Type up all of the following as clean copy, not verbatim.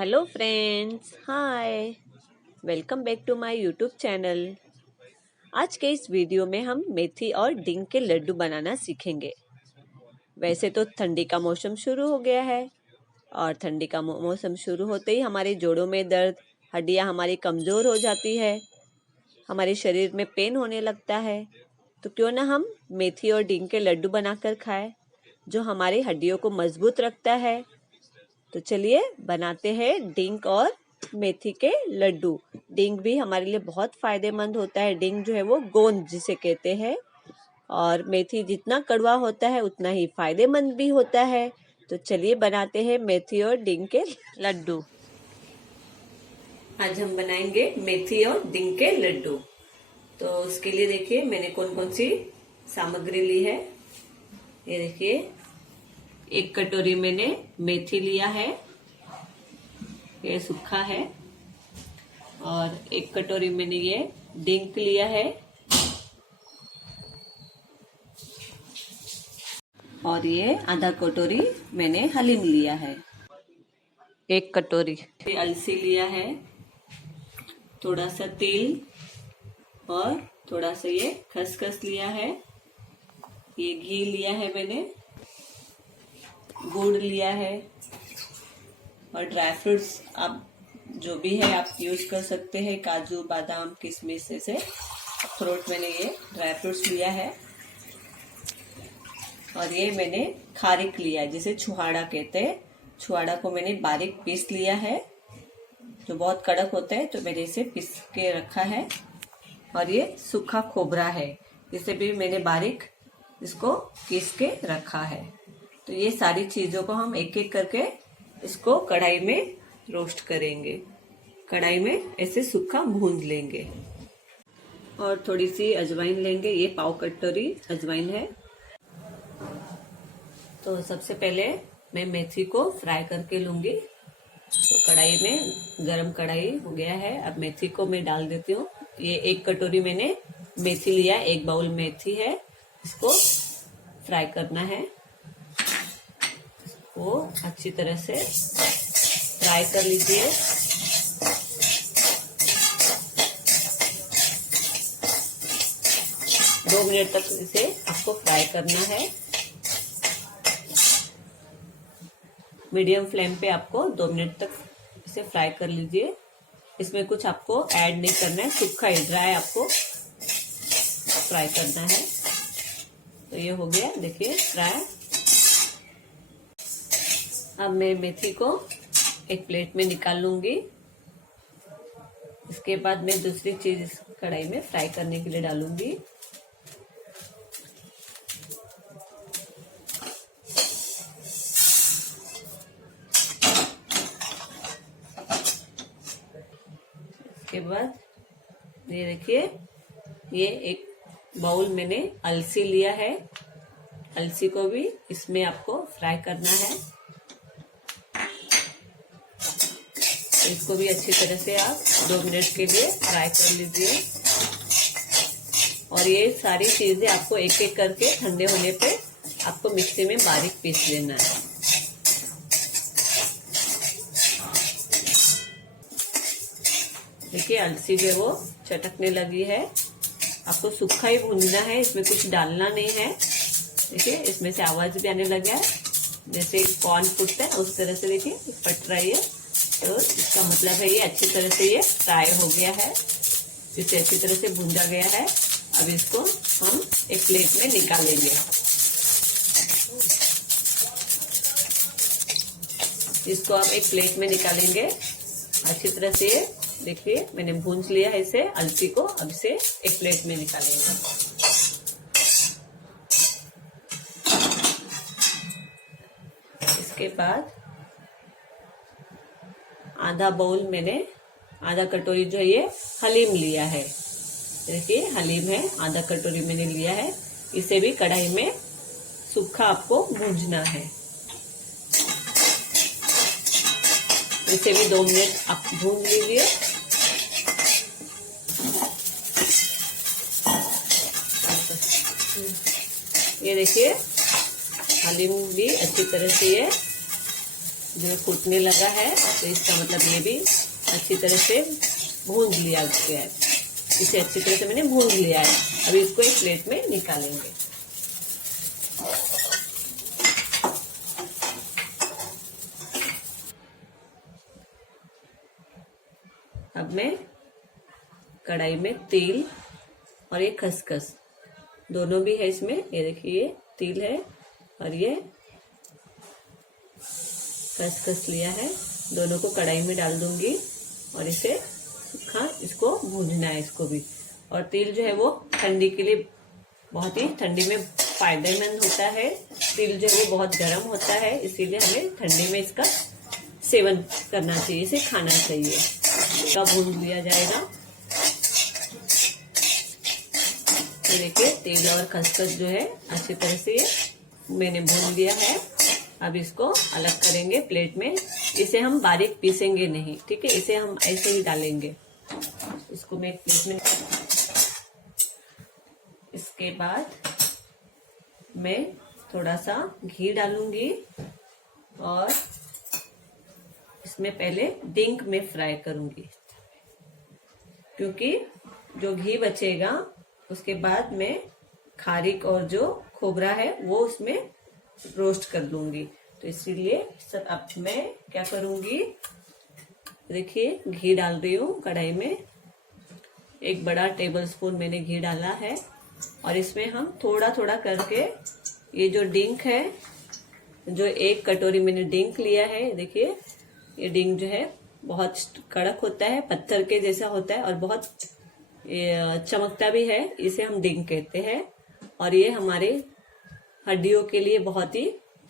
Hello friends, hi. Welcome back to my YouTube channel. आज के इस वीडियो में हम मेथी और डिंग के लड्डू बनाना सीखेंगे। वैसे तो ठंडी का मौसम शुरू हो गया है और ठंडी का मौसम शुरू होते ही हमारे जोड़ों में दर्द, हड्डियां हमारी कमज़ोर हो जाती है, हमारे शरीर में पेन होने लगता है। तो क्यों ना हम मेथी और डिंग के लड्डू बनाकर खाएं, जो हमारी हड्डियों को मजबूत रखता है। तो चलिए बनाते हैं डिंग और मेथी के लड्डू। डिंग भी हमारे लिए बहुत फायदेमंद होता है। डिंग जो है वो गोंद जिसे कहते हैं, और मेथी जितना कड़वा होता है उतना ही फायदेमंद भी होता है। तो चलिए बनाते हैं मेथी और डिंग के लड्डू। आज हम बनाएंगे मेथी और डिंग के लड्डू। तो उसके लिए देखिए मैंने कौन कौन सी सामग्री ली है। ये देखिए, एक कटोरी मैंने मेथी लिया है, ये सूखा है। और एक कटोरी मैंने ये डिंक लिया है, और ये आधा कटोरी मैंने हलीम लिया है। एक कटोरी अलसी लिया है, थोड़ा सा तिल और थोड़ा सा ये खसखस लिया है। ये घी लिया है मैंने, गुड़ लिया है, और ड्राई फ्रूट्स आप जो भी है आप यूज कर सकते हैं, काजू बादाम किशमिश ऐसे अखरोट। मैंने ये ड्राई फ्रूट्स लिया है। और ये मैंने खारिक लिया है, जिसे छुहाड़ा कहते हैं। छुहाड़ा को मैंने बारीक पीस लिया है, जो बहुत कड़क होता है तो मैंने इसे पीस के रखा है। और ये सूखा खोबरा है, इसे भी मैंने बारीक इसको पीस के रखा है। तो ये सारी चीजों को हम एक एक करके इसको कढ़ाई में रोस्ट करेंगे। कढ़ाई में ऐसे सूखा भून लेंगे। और थोड़ी सी अजवाइन लेंगे, ये पाव कटोरी अजवाइन है। तो सबसे पहले मैं मेथी को फ्राई करके लूंगी। तो कढ़ाई में, गरम कढ़ाई हो गया है, अब मेथी को मैं डाल देती हूँ। ये एक कटोरी मैंने मेथी लिया, एक बाउल मेथी है, इसको फ्राई करना है। वो अच्छी तरह से फ्राई कर लीजिए। दो मिनट तक इसे आपको फ्राई करना है। मीडियम फ्लेम पे आपको 2 मिनट तक इसे फ्राई कर लीजिए। इसमें कुछ आपको ऐड नहीं करना है, सूखा ही ड्राई आपको फ्राई करना है। तो ये हो गया, देखिए फ्राई। अब मैं मेथी को एक प्लेट में निकाल लूंगी। इसके बाद मैं दूसरी चीज कढ़ाई में फ्राई करने के लिए डालूंगी। इसके बाद ये देखिए, ये एक बाउल मैंने अलसी लिया है। अलसी को भी इसमें आपको फ्राई करना है। इसको भी अच्छी तरह से आप 2 मिनट के लिए फ्राई कर लीजिए। और ये सारी चीजें आपको एक एक करके ठंडे होने पे आपको मिक्सी में बारीक पीस लेना है। देखिए अलसी जो है वो चटकने लगी है। आपको सूखा ही भूनना है, इसमें कुछ डालना नहीं है। देखिए इसमें से आवाज भी आने लगा है, जैसे कॉर्न फूटता है उस तरह से। देखिए पट रही है, तो इसका मतलब है ये अच्छी तरह से ये फ्राई हो गया है, इसे अच्छी तरह से भूंजा गया है। अब इसको हम एक प्लेट में निकालेंगे। इसको आप एक प्लेट में निकालेंगे अच्छी तरह से। देखिए मैंने भूंज लिया है इसे, अलसी को। अब इसे एक प्लेट में निकालेंगे। इसके बाद आधा कटोरी जो है ये हलीम लिया है। देखिए हलीम है, आधा कटोरी मैंने लिया है। इसे भी कढ़ाई में सूखा आपको भूंजना है। इसे भी 2 मिनट आप भून लीजिए। ये देखिए हलीम भी अच्छी तरह से ये जो है फूटने लगा है, तो इसका मतलब ये भी अच्छी तरह से भून लिया गया है। इसे अच्छी तरह से मैंने भून लिया है। अभी इसको एक प्लेट में निकालेंगे। अब मैं कढ़ाई में तेल और ये खसखस दोनों भी है इसमें, ये देखिए तिल है और ये खसखस लिया है, दोनों को कढ़ाई में डाल दूंगी और इसे सूखा इसको भूनना है इसको भी। और तिल जो है वो ठंडी के लिए बहुत ही ठंडी में फायदेमंद होता है। तिल जो है वो बहुत गर्म होता है, इसीलिए हमें ठंडी में इसका सेवन करना चाहिए, इसे खाना चाहिए। इसका भून लिया जाएगा। तो देखिए तेल और खसखस जो है अच्छी तरह से ये मैंने भून लिया है। अब इसको अलग करेंगे प्लेट में। इसे हम बारीक पीसेंगे नहीं, ठीक है, इसे हम ऐसे ही डालेंगे। इसको मैं एक प्लेट में, इसके बाद मैं थोड़ा सा घी डालूंगी और इसमें पहले डिंक में फ्राई करूंगी, क्योंकि जो घी बचेगा उसके बाद मैं खारिक और जो खोबरा है वो उसमें रोस्ट कर लूंगी। तो इसीलिए सब अब मैं क्या करूंगी, देखिए घी डाल रही हूँ कढ़ाई में। 1 बड़ा टेबल स्पून मैंने घी डाला है और इसमें हम थोड़ा थोड़ा करके ये जो डिंक है, जो 1 कटोरी मैंने डिंक लिया है, देखिए ये डिंक जो है बहुत कड़क होता है, पत्थर के जैसा होता है और बहुत चमकता भी है, इसे हम डिंक कहते हैं। और ये हमारे हड्डियों के लिए बहुत ही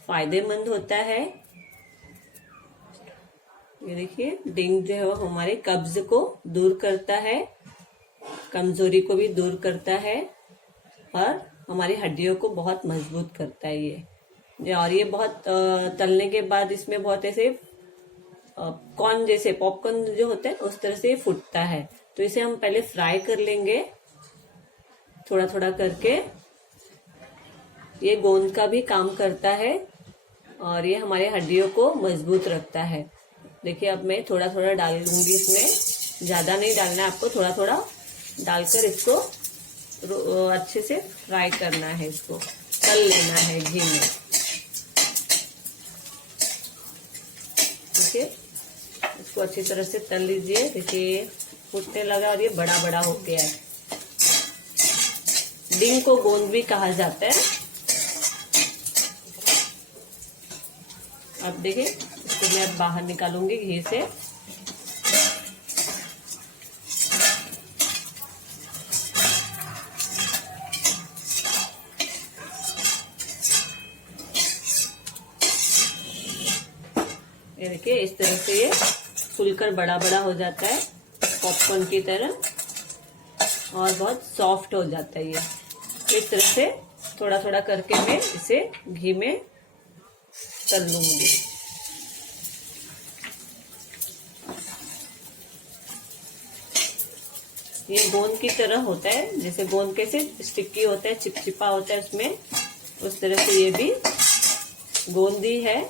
फायदेमंद होता है। ये देखिए डिंक जो है वो हमारे कब्ज को दूर करता है, कमजोरी को भी दूर करता है और हमारी हड्डियों को बहुत मजबूत करता है ये। और ये बहुत तलने के बाद इसमें बहुत ऐसे कॉर्न जैसे पॉपकॉर्न जो होता है उस तरह से फूटता है। तो इसे हम पहले फ्राई कर लेंगे थोड़ा थोड़ा करके। ये गोंद का भी काम करता है और ये हमारे हड्डियों को मजबूत रखता है। देखिए अब मैं थोड़ा थोड़ा डालूंगी इसमें, ज्यादा नहीं डालना है आपको, थोड़ा थोड़ा डालकर इसको अच्छे से फ्राई करना है, इसको तल लेना है घी में। देखिए इसको अच्छी तरह से तल लीजिए। देखिए फूटने लगा और ये बड़ा बड़ा हो गया है। डिंक को गोंद भी कहा जाता है। अब देखिए इसको मैं अब बाहर निकालूंगी घी से। ये देखिए इस तरह से ये फूलकर बड़ा बड़ा हो जाता है पॉपकॉर्न की तरह और बहुत सॉफ्ट हो जाता है ये। इस तरह से थोड़ा थोड़ा करके मैं इसे घी में तल लूंगी। ये गोंद की तरह होता है, जैसे गोंद कैसे स्टिकी होता है, चिपचिपा होता है उसमें, उस तरह से ये भी गोंद ही है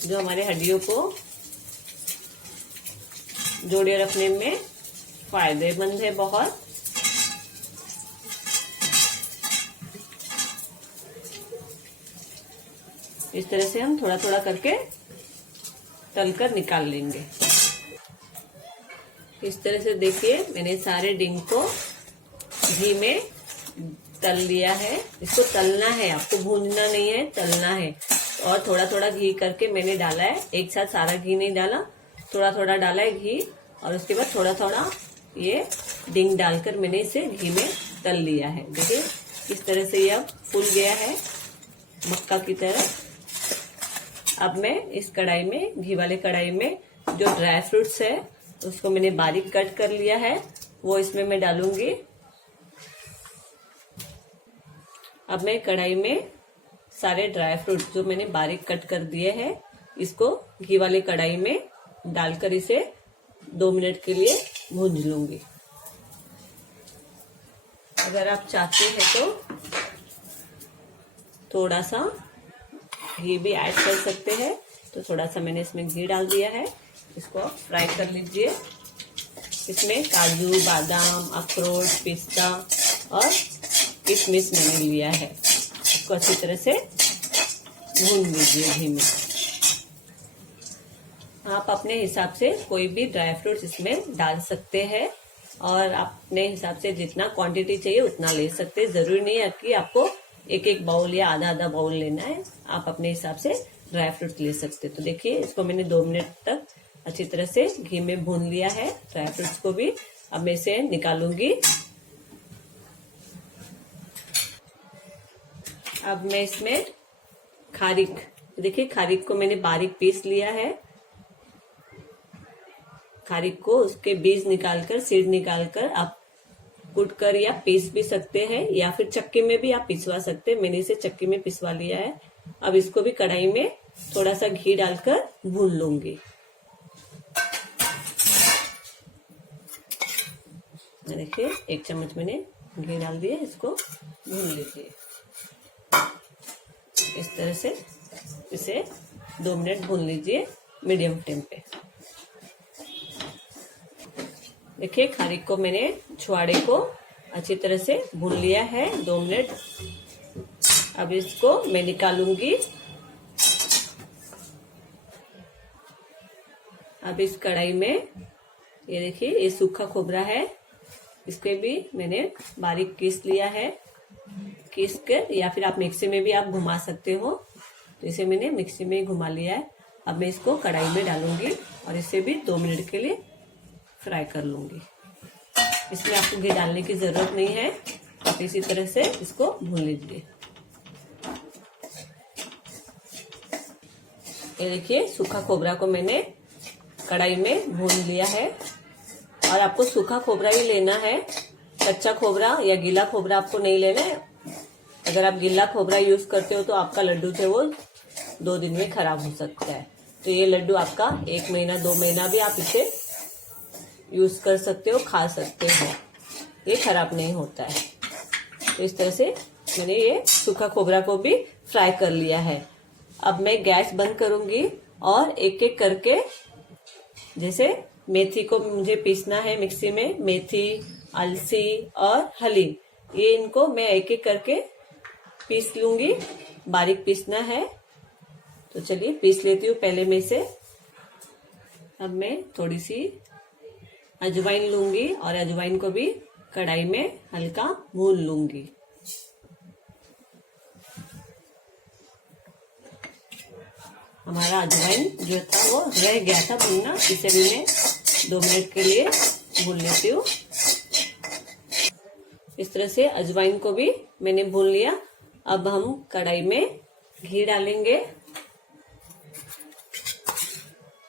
जो हमारे हड्डियों को जोड़े रखने में फायदेमंद है बहुत। इस तरह से हम थोड़ा थोड़ा करके तलकर निकाल लेंगे। इस तरह से देखिए मैंने सारे डिंक को घी में तल लिया है। इसको तलना है, आपको भूनना नहीं है, तलना है। और थोड़ा थोड़ा घी करके मैंने डाला है, एक साथ सारा घी नहीं डाला, थोड़ा थोड़ा डाला है घी और उसके बाद थोड़ा थोड़ा ये डिंक डालकर मैंने इसे घी में तल लिया है। देखिए इस तरह से ये अब फूल गया है मक्का की तरह। अब मैं इस कढ़ाई में, घी वाले कढ़ाई में, जो ड्राई फ्रूट्स है उसको मैंने बारीक कट कर लिया है वो इसमें मैं डालूंगी। अब मैं कढ़ाई में सारे ड्राई फ्रूट जो मैंने बारीक कट कर दिए हैं इसको घी वाले कढ़ाई में डालकर इसे 2 मिनट के लिए भून लूंगी। अगर आप चाहते हैं तो थोड़ा सा घी भी ऐड कर सकते हैं। तो थोड़ा सा मैंने इसमें घी डाल दिया है, इसको फ्राई कर लीजिए। इसमें काजू, बादाम, अखरोट, पिस्ता और किशमिश मैंने लिया है। इसको अच्छी तरह से भून लीजिए घी में। आप अपने हिसाब से कोई भी ड्राई फ्रूट्स इसमें डाल सकते हैं और अपने हिसाब से जितना क्वांटिटी चाहिए उतना ले सकते हैं। जरूरी नहीं है कि आपको एक एक बाउल या आधा आधा बाउल लेना है, आप अपने हिसाब से ड्राई फ्रूट्स ले सकते हैं। तो देखिए, इसको मैंने 2 मिनट तक अच्छी तरह से घी में भून लिया है ड्राई फ्रूट्स को भी। अब मैं इसे निकालूंगी। अब मैं इसमें खारीक, देखिए खारीक को मैंने बारीक पीस लिया है। खारीक को उसके बीज निकालकर, सीड निकालकर आप कूट कर या पीस भी सकते हैं या फिर चक्की में भी आप पिसवा सकते हैं। मैंने इसे चक्की में पिसवा लिया है। अब इसको भी कढ़ाई में थोड़ा सा घी डालकर भून लूंगी। देखिए 1 चम्मच मैंने घी डाल दिया, इसको भून लीजिए। इस तरह से इसे 2 मिनट भून लीजिए मीडियम फ्लेम पे। देखिए खारीक को मैंने, छुआड़े को अच्छी तरह से भून लिया है 2 मिनट। अब इसको मैं निकालूंगी। अब इस कढ़ाई में ये देखिए, ये सूखा खोबरा है, इसके भी मैंने बारीक पीस लिया है। पीस कर या फिर आप मिक्सी में भी आप घुमा सकते हो। तो इसे मैंने मिक्सी में घुमा लिया है। अब मैं इसको कढ़ाई में डालूंगी और इसे भी 2 मिनट के लिए फ्राई कर लूंगी। इसमें आपको घी डालने की जरूरत नहीं है, आप इसी तरह से इसको भून लीजिए। ये देखिए, सूखा खोबरा को मैंने कढ़ाई में भून लिया है। और आपको सूखा खोबरा ही लेना है, कच्चा खोबरा या गीला खोबरा आपको नहीं लेना है। अगर आप गीला खोबरा यूज करते हो तो आपका लड्डू जो वो 2 दिन में खराब हो सकता है। तो ये लड्डू आपका 1 महीना 2 महीना भी आप इसे यूज कर सकते हो, खा सकते हो, ये खराब नहीं होता है। तो इस तरह से मैंने ये सूखा खोबरा को भी फ्राई कर लिया है। अब मैं गैस बंद करूंगी और एक एक करके, जैसे मेथी को मुझे पीसना है मिक्सी में, मेथी, अलसी और हलीम, ये इनको मैं एक एक करके पीस लूंगी। बारीक पीसना है। तो चलिए पीस लेती हूँ पहले में से। अब मैं थोड़ी सी अजवाइन लूंगी और अजवाइन को भी कढ़ाई में हल्का भून लूंगी। हमारा अजवाइन जो था वो रह गया था भूनना, इसे भी मैं 2 मिनट के लिए भून लेती हूँ। इस तरह से अजवाइन को भी मैंने भून लिया। अब हम कढ़ाई में घी डालेंगे,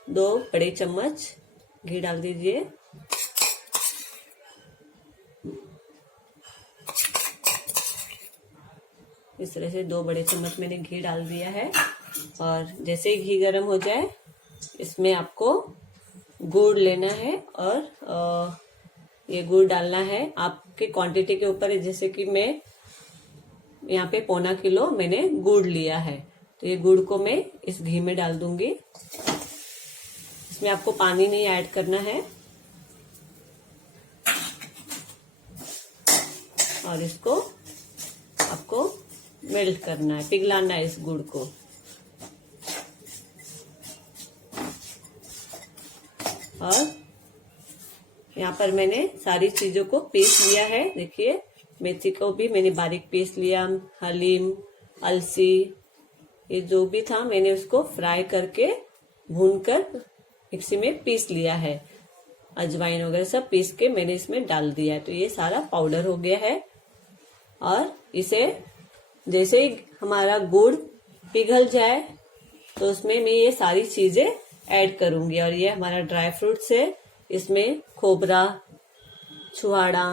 2 बड़े चम्मच घी डाल दीजिए। इस तरह से 2 बड़े चम्मच मैंने घी डाल दिया है। और जैसे ही घी गर्म हो जाए, इसमें आपको गुड़ लेना है और ये गुड़ डालना है आपके क्वांटिटी के ऊपर है। जैसे कि मैं यहाँ पे 1.25 किलो मैंने गुड़ लिया है, तो ये गुड़ को मैं इस घी में डाल दूंगी। इसमें आपको पानी नहीं ऐड करना है और इसको आपको मेल्ट करना है, पिघलाना है इस गुड़ को। और यहाँ पर मैंने सारी चीजों को पीस लिया है। देखिए मेथी को भी मैंने बारीक पीस लिया, हलीम, अलसी, ये जो भी था मैंने उसको फ्राई करके भूनकर मिक्सी में पीस लिया है। अजवाइन वगैरह सब पीस के मैंने इसमें डाल दिया है। तो ये सारा पाउडर हो गया है। और इसे जैसे ही हमारा गुड़ पिघल जाए तो उसमें मैं ये सारी चीजें ऐड करूंगी। और ये हमारा ड्राई फ्रूट्स है, इसमें खोबरा, छुहाड़ा,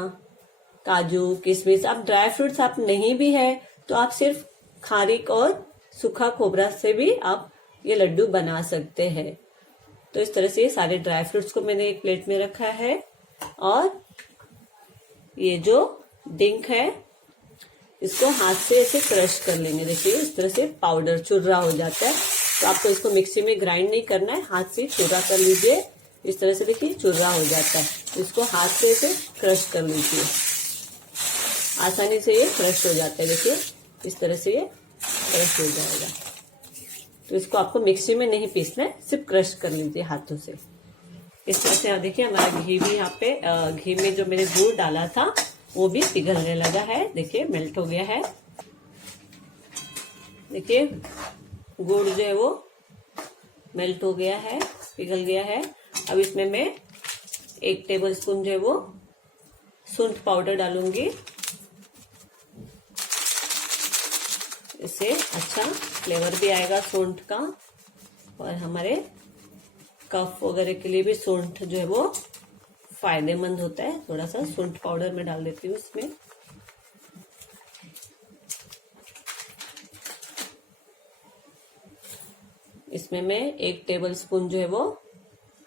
काजू, किशमिश। आप ड्राई फ्रूट्स आप नहीं भी है तो आप सिर्फ खारीक और सूखा खोबरा से भी आप ये लड्डू बना सकते हैं। तो इस तरह से सारे ड्राई फ्रूट्स को मैंने एक प्लेट में रखा है। और ये जो डिंक है इसको हाथ से ऐसे क्रश कर लेंगे। देखिए इस तरह से पाउडर चुर्रा हो जाता है। तो आपको इसको मिक्सी में ग्राइंड नहीं करना है, हाथ से चुर्रा कर लीजिए। इस तरह से देखिए चुर्रा हो जाता है। इसको हाथ से ऐसे क्रश कर लीजिए, आसानी से ये क्रश हो जाता है। देखिए इस तरह से ये क्रश हो जाएगा। तो इसको आपको मिक्सी में नहीं पीसना है, सिर्फ क्रश कर लीजिए हाथों से। इस तरह से देखिए हमारा घी भी यहाँ पे घी में जो मैंने गुड़ डाला था वो भी पिघलने लगा है। देखिए मेल्ट हो गया है। देखिए गुड़ जो है वो मेल्ट हो गया है, पिघल गया है। अब इसमें मैं 1 टेबलस्पून जो है वो सूंठ पाउडर डालूंगी। इससे अच्छा फ्लेवर भी आएगा सूंठ का, और हमारे कफ वगैरह के लिए भी सूंठ जो है वो फायदेमंद होता है। थोड़ा सा सूंठ पाउडर मैं डाल देती हूँ इसमें। इसमें मैं 1 टेबलस्पून जो है वो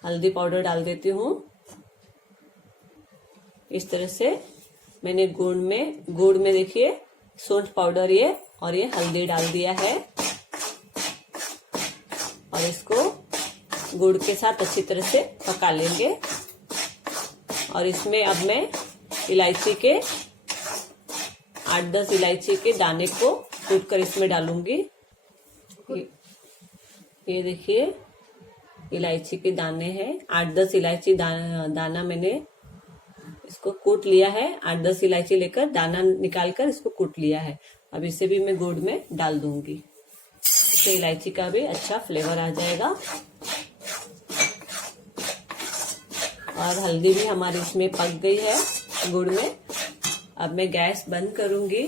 हल्दी पाउडर डाल देती हूँ। इस तरह से मैंने गुड़ में देखिए सूंठ पाउडर ये और ये हल्दी डाल दिया है, और इसको गुड़ के साथ अच्छी तरह से पका लेंगे। और इसमें अब मैं इलायची के 8-10 इलायची के दाने को कूट कर इसमें डालूंगी। ये देखिए इलायची के दाने हैं, 8-10 इलायची दाना मैंने इसको कूट लिया है। 8-10 इलायची लेकर दाना निकालकर इसको कूट लिया है। अब इसे भी मैं गुड़ में डाल दूंगी, इससे इलायची का भी अच्छा फ्लेवर आ जाएगा। और हल्दी भी हमारी इसमें पक गई है गुड़ में। अब मैं गैस बंद करूंगी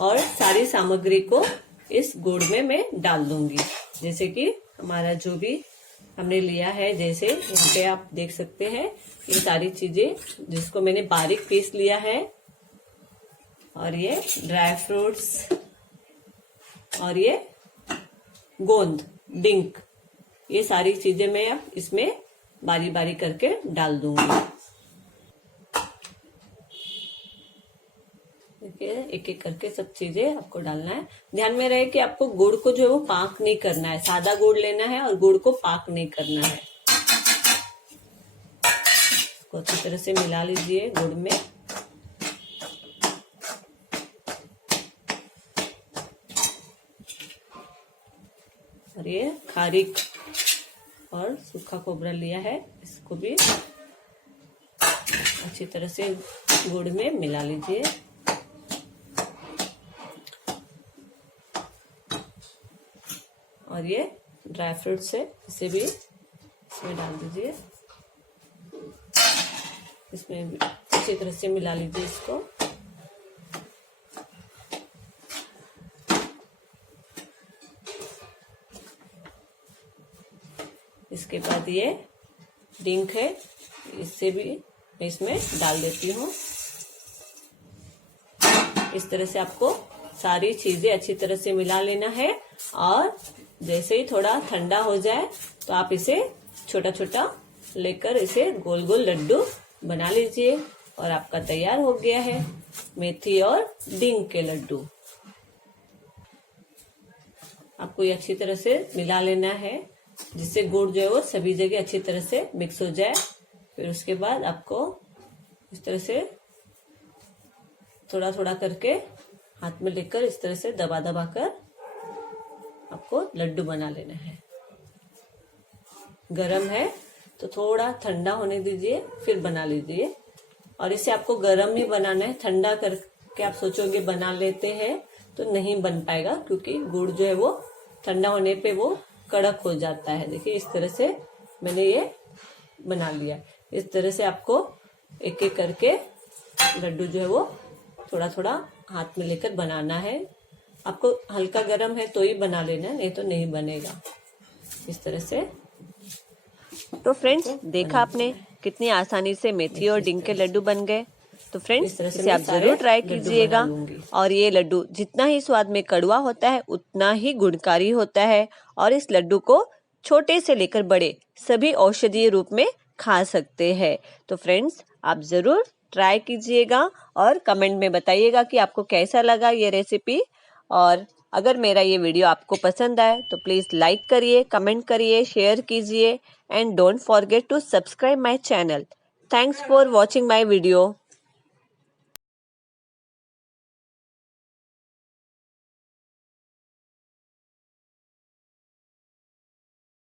और सारी सामग्री को इस गुड़ में मैं डाल दूंगी। जैसे कि हमारा जो भी हमने लिया है, जैसे यहाँ पे आप देख सकते हैं ये सारी चीजें जिसको मैंने बारीक पीस लिया है, और ये ड्राई फ्रूट्स और ये गोंद डिंक, ये सारी चीजें मैं अब इसमें बारी बारी करके डाल दूंगी। देखिए एक एक करके सब चीजें आपको डालना है। ध्यान में रहे कि आपको गुड़ को जो है वो पाक नहीं करना है, सादा गुड़ लेना है और गुड़ को पाक नहीं करना है। इसको अच्छी तरह से मिला लीजिए गुड़ में। और ये खारीक और सूखा कोबरा लिया है, इसको भी अच्छी तरह से गुड़ में मिला लीजिए। और ये ड्राई फ्रूट्स है, इसे भी इसमें डाल दीजिए। इसमें भी अच्छी तरह से मिला लीजिए इसको। इसके बाद ये डिंक है, इससे भी मैं इसमें डाल देती हूँ। इस तरह से आपको सारी चीजें अच्छी तरह से मिला लेना है। और जैसे ही थोड़ा ठंडा हो जाए तो आप इसे छोटा छोटा लेकर इसे गोल गोल लड्डू बना लीजिए, और आपका तैयार हो गया है मेथी और डिंक के लड्डू। आपको ये अच्छी तरह से मिला लेना है, जिससे गुड़ जो है वो सभी जगह अच्छी तरह से मिक्स हो जाए। फिर उसके बाद आपको इस तरह से थोड़ा थोड़ा करके हाथ में लेकर इस तरह से दबा दबा कर आपको लड्डू बना लेना है। गरम है तो थोड़ा ठंडा होने दीजिए, फिर बना लीजिए। और इसे आपको गरम ही बनाना है, ठंडा करके आप सोचोगे बना लेते हैं तो नहीं बन पाएगा, क्योंकि गुड़ जो है वो ठंडा होने पे वो कड़क हो जाता है। देखिए इस तरह से मैंने ये बना लिया। इस तरह से आपको एक एक करके लड्डू जो है वो थोड़ा थोड़ा हाथ में लेकर बनाना है। आपको हल्का गरम है तो ही बना लेना, नहीं तो नहीं बनेगा। इस तरह से। तो फ्रेंड्स देखा आपने कितनी आसानी से मेथी और डिंक के लड्डू बन गए। तो फ्रेंड्स इसे आप जरूर ट्राई कीजिएगा। और ये लड्डू जितना ही स्वाद में कड़वा होता है उतना ही गुणकारी होता है, और इस लड्डू को छोटे से लेकर बड़े सभी औषधीय रूप में खा सकते हैं। तो फ्रेंड्स आप जरूर ट्राई कीजिएगा और कमेंट में बताइएगा कि आपको कैसा लगा ये रेसिपी। और अगर मेरा ये वीडियो आपको पसंद आए तो प्लीज़ लाइक करिए, कमेंट करिए, शेयर कीजिए and don't forget to subscribe my channel. Thanks for watching my video.